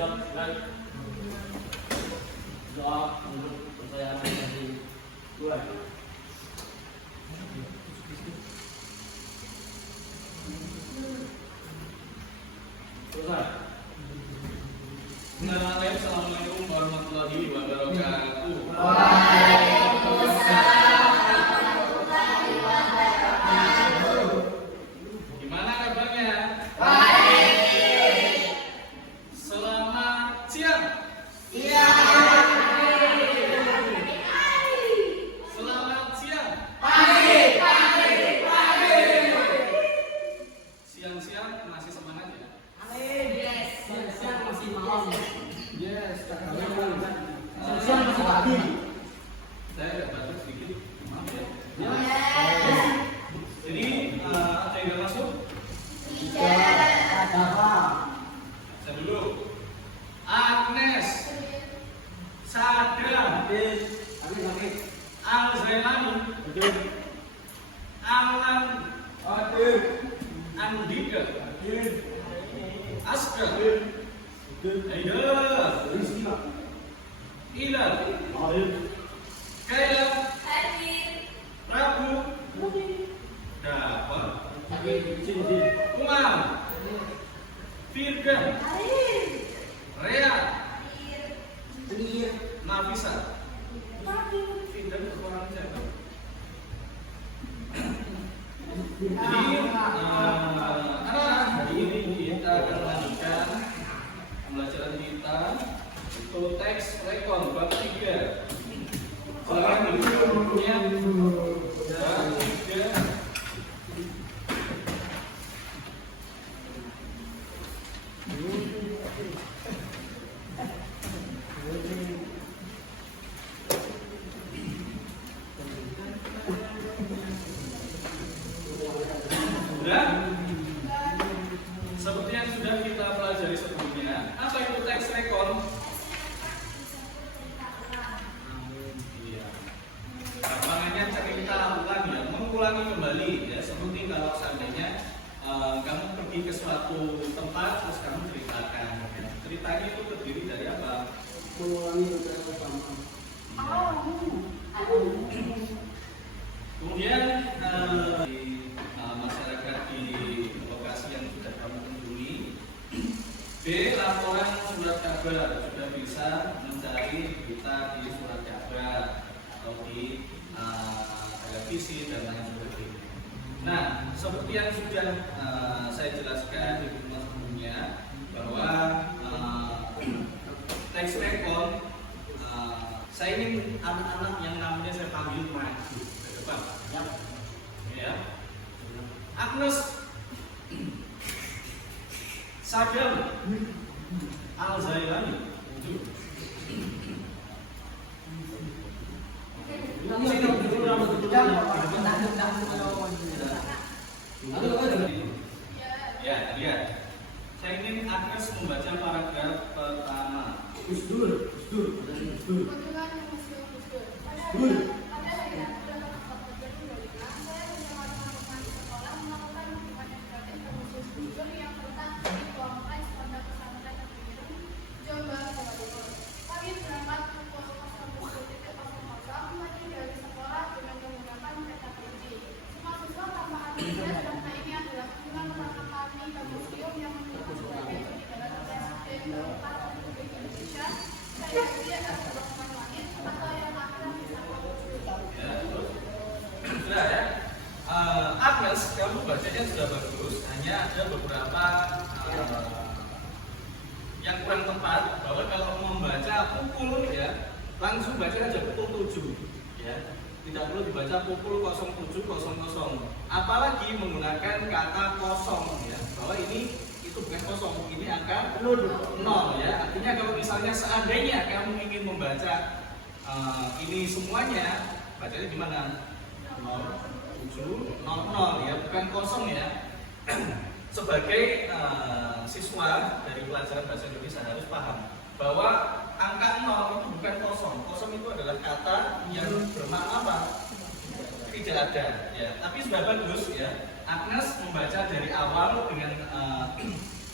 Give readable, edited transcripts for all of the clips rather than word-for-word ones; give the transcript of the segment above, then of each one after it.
Doa untuk percayaan dari Tuhan. Assalamualaikum warahmatullahi wabarakatuh. Gimana kabarnya? Baik. Selamat siang. Selamat siang. Siang-siang masih semangat ya? Siang masih malam. Yes, Siang masih pagi. saya ada batuk sedikit, maaf ya. Jadi ada yang nggak masuk? Saya dulu. Agnes, Sada, Al-Zailani, Alan, Andika, Aska, Aida, Ilal, Kaila, Prabu, Dapat, Umar, Firgan, Rea, Nafisa, Firgan orang siapa? Jadi hari ini kita akan melanjutkan pembelajaran kita untuk teks rekon bab 3. Silakan dibuka bukunya bab 3. Sudah? Seperti yang sudah kita pelajari sebelumnya, apa itu teks rekon? Iya. Gampangannya cerita ulang ya, mengulangi kembali ya. Seperti kalau seandainya kamu pergi ke suatu tempat terus kamu ceritakan. Ya. Ceritanya itu terdiri dari apa? Kemudian di masyarakat di lokasi yang sudah kamu kunjungi. B. Laporan surat kabar, sudah bisa mencari berita di surat kabar atau di televisi dan lain sebagainya. Nah, seperti yang sudah saya jelaskan di pertemuan sebelumnya bahwa teks rekon saya ingin anak-anak yang namanya saya panggil maju ke depan. Ya. Agnes, Sadam, Al-Zailani. Ya, lihat. Saya ingin Agnes membaca paragraf pertama. Gus-dur. Sudah ya. Agnes, kamu bacanya sudah bagus. Hanya ada beberapa yang kurang tepat. Bahwa kalau membaca pukul ya, langsung baca aja pukul 7 ya. Tidak perlu dibaca pukul 07.00. Apalagi menggunakan kata kosong ya. Bahwa ini itu bukan kosong, ini angka 0 ya. Artinya kalau misalnya seandainya kamu ingin membaca ini semuanya, bacanya gimana? 07.00 ya, bukan kosong ya. Sebagai siswa dari pelajaran bahasa Indonesia harus paham bahwa angka 0 itu bukan kosong. Kosong itu adalah kata yang bermakna apa? Tidak ada ya. Tapi sudah bagus ya. Agnes membaca dari awal dengan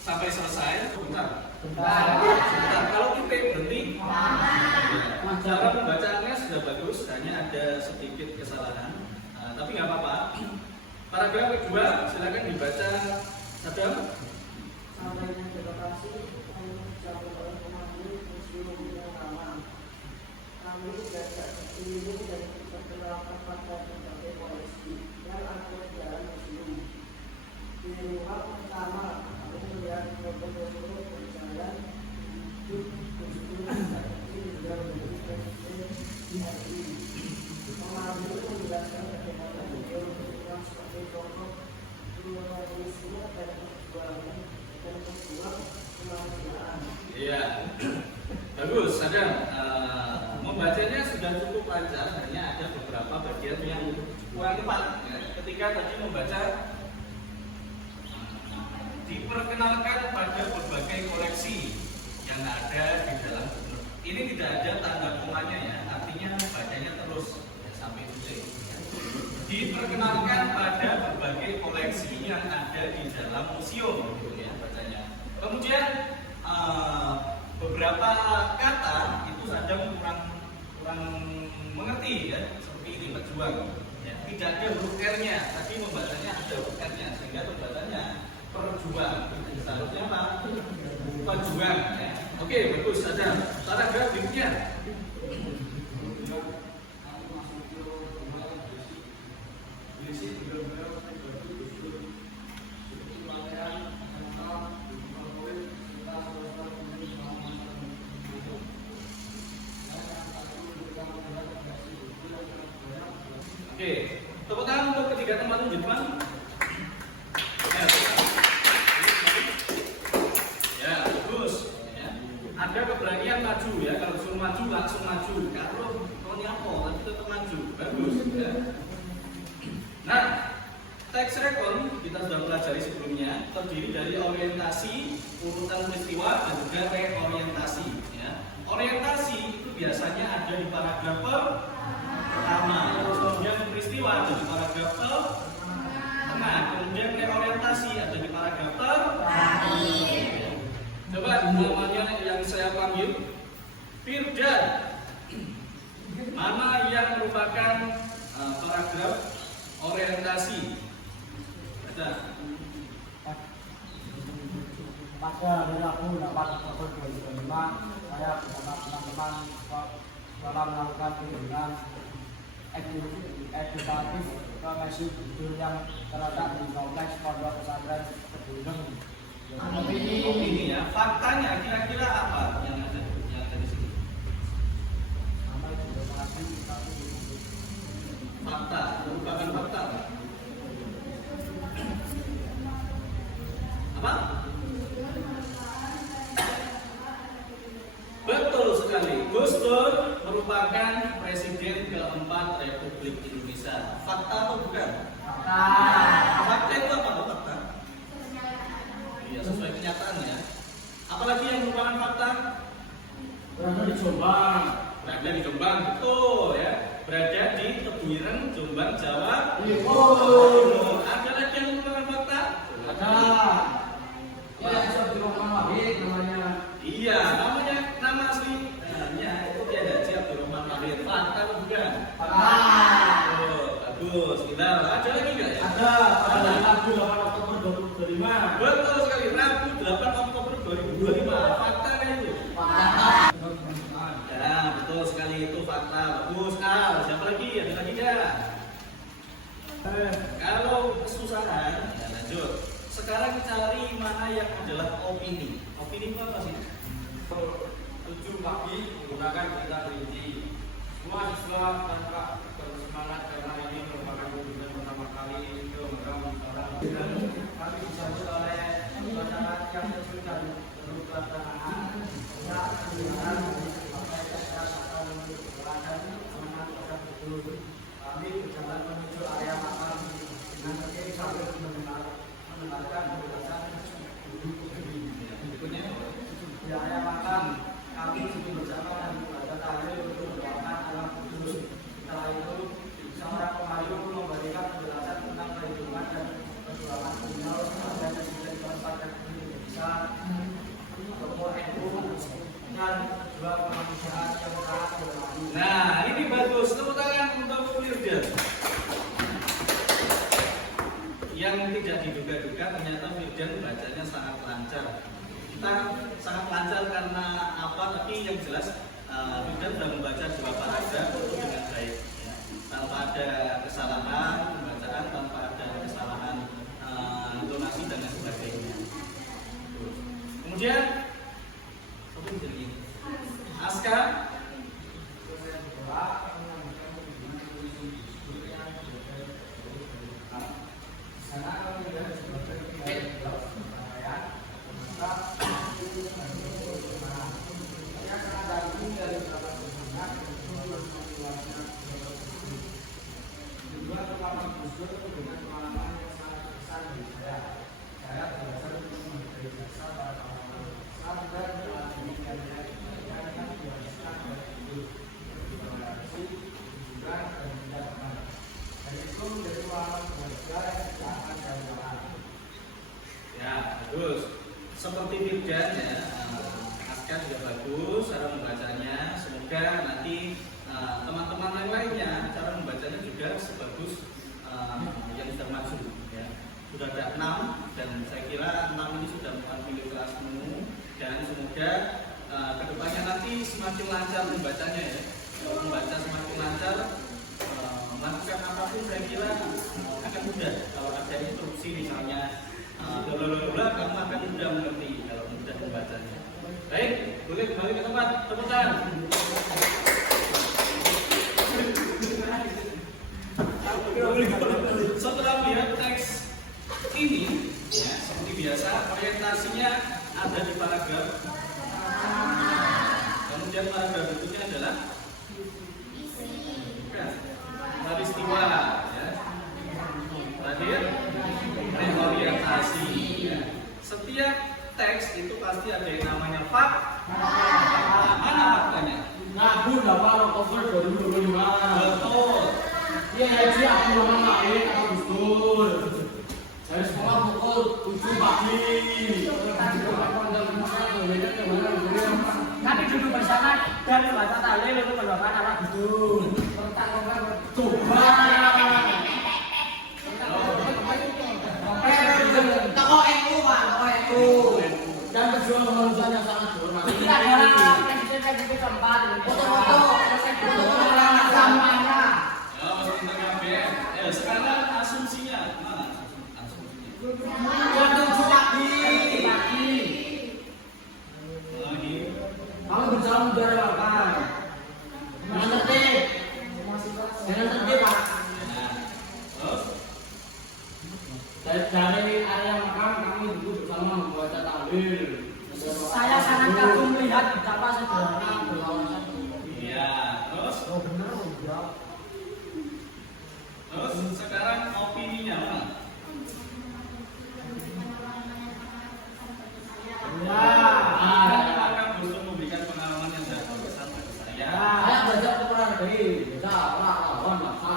sampai sampai selesai. Bentar. Bentar. Bentar. Kalau titik berhenti. Cara pembacaannya sudah bagus, hanya ada sedikit kesalahan. Tapi nggak apa-apa. Paragraf kedua silakan dibaca. Sadam. Sampainya demokrasi hanya mencapai pemahami museum yang lama. Kami diajak berkeliling dan diperkenalkan pada berbagai koleksi yang ada di dalam museum. Di rumah pertama, kami melihat foto-foto berjalan hidup museum sejak kecil hingga menjadi presiden RI. Pemahami itu menjelaskan bagaimana beliau berperan sebagai tokoh pluralisme dan perjuangan dan pejuang kemanusiaan. Iya, bagus. Sadam. Membacanya sudah cukup lancar, hanya ada beberapa bagian yang kurang tepat. Ketika tadi membaca, diperkenalkan pada berbagai koleksi yang ada di dalam buku. Ini tidak ada tanda komanya ya, artinya bacanya terus ya, sampai titik. Diperkenalkan pada berbagai koleksi yang ada di dalam museum, gitu ya bacanya. Kemudian beberapa kata itu saja kurang mengerti ya, seperti ini pejuang. Ya, tidak ada huruf R-nya, tapi membacanya ada huruf R-nya, sehingga pembacanya perjuang. Seharusnya apa? Pejuang. Ya. Oke, bagus. Ada paragraf berikutnya. Oke, tepuk tangan untuk ketiga teman teman. Ya, bagus. Ya. Ada keberanian maju ya. Kalau suruh maju langsung maju. Kalau nyapo tapi tetap maju. Bagus. Ya. Nah, teks rekon kita sudah pelajari sebelumnya, terdiri dari orientasi, urutan peristiwa, dan juga reorientasi. Ya. Orientasi itu biasanya ada di paragraf pertama, kemudian peristiwa ada di paragraf tengah, kemudian reorientasi ada di paragraf terakhir. Coba namanya yang saya panggil Firda, mana yang merupakan paragraf orientasi? Ada. Pada hari Rabu 8 Oktober 2005, saya bersama teman-teman telah melakukan kunjungan edukatif ke Mesir Tidur yang terletak di kompleks Pondok Pesantren Kedungeng. Ini ya, faktanya kira-kira apa yang ada di sini? Fakta, merupakan fakta. Apa? Betul sekali. Gus Dur merupakan presiden keempat Republik Indonesia. Fakta atau bukan? Fakta. Fakta itu apa? Fakta. Iya, sesuai kenyataan ya. Apalagi yang merupakan fakta? Berada di Jombang. Berada di Jombang, betul ya. Berada di Tebuireng, Jombang, Jawa Timur. Ada lagi yang merupakan fakta? Ada. Ya, Abdurrahman Wahid namanya. Iya, namanya nama aslinya itu dia Haji Abdurrahman Wahid. Fakta atau bukan? Fakta. Oh, bagus. Kita ada lagi nggak ya? Ada. Pada Rabu 8 Oktober 2025. Betul sekali. Rabu 8 Oktober 2025. Fakta kan itu? Fakta. Ya, betul sekali itu fakta. Bagus. Siapa lagi? Ada lagi nggak? Kalau kesusahan, ya lanjut. Sekarang cari mana yang adalah opini. Opini itu apa sih? 7 pagi menggunakan kata rinci. Semua siswa tanpa bersemangat karena ini merupakan kunjungan pertama kali ke Meram Utara. Kami disambut oleh masyarakat yang kecil dan penuh ketenangan. Ya, kemudian pakai kertas atau belajar semangat pada betul. Kami berjalan menuju area makam dengan terkini sambil mendengarkan penjelasan Berikutnya. di area makam. Kami duduk bersama dan membaca tahlil untuk mendoakan alam kudus. Setelah itu, seorang pemayu memberikan penjelasan tentang perhitungan dan perjuangan beliau sebagai presiden keempat Republik Indonesia dan kedua kemanusiaan yang sangat berarti. Nah, ini bagus. Tepuk tangan untuk Firdan. Yang tidak diduga-duga ternyata Firdan bacanya sangat lancar. Kita sangat lancar karena apa? Tapi yang jelas Firdan sudah membaca 2 paragraf itu dengan baik, ya. Tanpa ada kesalahan pembacaan, tanpa ada kesalahan intonasi dan lain sebagainya. Kemudian apa yang jadi? Aska. Ya, bagus. Seperti Firdan ya, Aska juga bagus cara membacanya. Semoga nanti teman-teman yang lainnya cara membacanya juga sebagus yang sudah maju ya. Sudah ada 6 dan saya kira 6 ini sudah mewakili kelasmu dan semoga kedepannya nanti semakin lancar membacanya ya. Kalau membaca semakin lancar, melakukan apapun saya kira akan mudah. Kalau ada instruksi misalnya kamu akan mudah mengerti kalau mudah membacanya. Baik, boleh kembali ke tempat. Tepuk tangan. Setelah melihat teks ini, ya, seperti biasa orientasinya ada di paragraf. Kemudian paragraf berikutnya adalah peristiwa, ya. Terakhir reorientasi. Ya. Setiap teks itu pasti ada yang namanya fak. Mana faktanya? Nah, Bu, dapat Oktober 2025. Betul. Iya, Haji, aku lama main, aku betul. Dari sekolah pukul 7 pagi. Nanti duduk bersama dan membaca tahlil itu mendoakan anak betul. Coba. Tokoh NU Pak, tokoh NU. Dan pejuang kemanusiaan yang sangat dihormati. Kita adalah presiden keempat. Foto-foto, semuanya. Sekarang asumsinya mana? Asumsinya. Jam 7 pagi. Lagi. Kamu berjalan udara makan. Jangan tertib. Jangan tertib, Pak. Nah, terus Dari area makam kami duduk bersama membaca tahlil. Saya sangat kagum melihat betapa sederhana berlawanan. iya, terus sekarang opininya mana? Akan Boston memberikan pengalaman yang sangat besar bagi saya. Saya belajar Quran dari baca lawan maka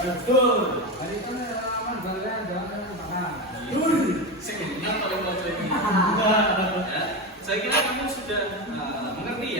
betul. Hari itu pengalaman kalian jangan makan. Sebenarnya paling penting. Ya, saya kira kamu sudah mengerti ya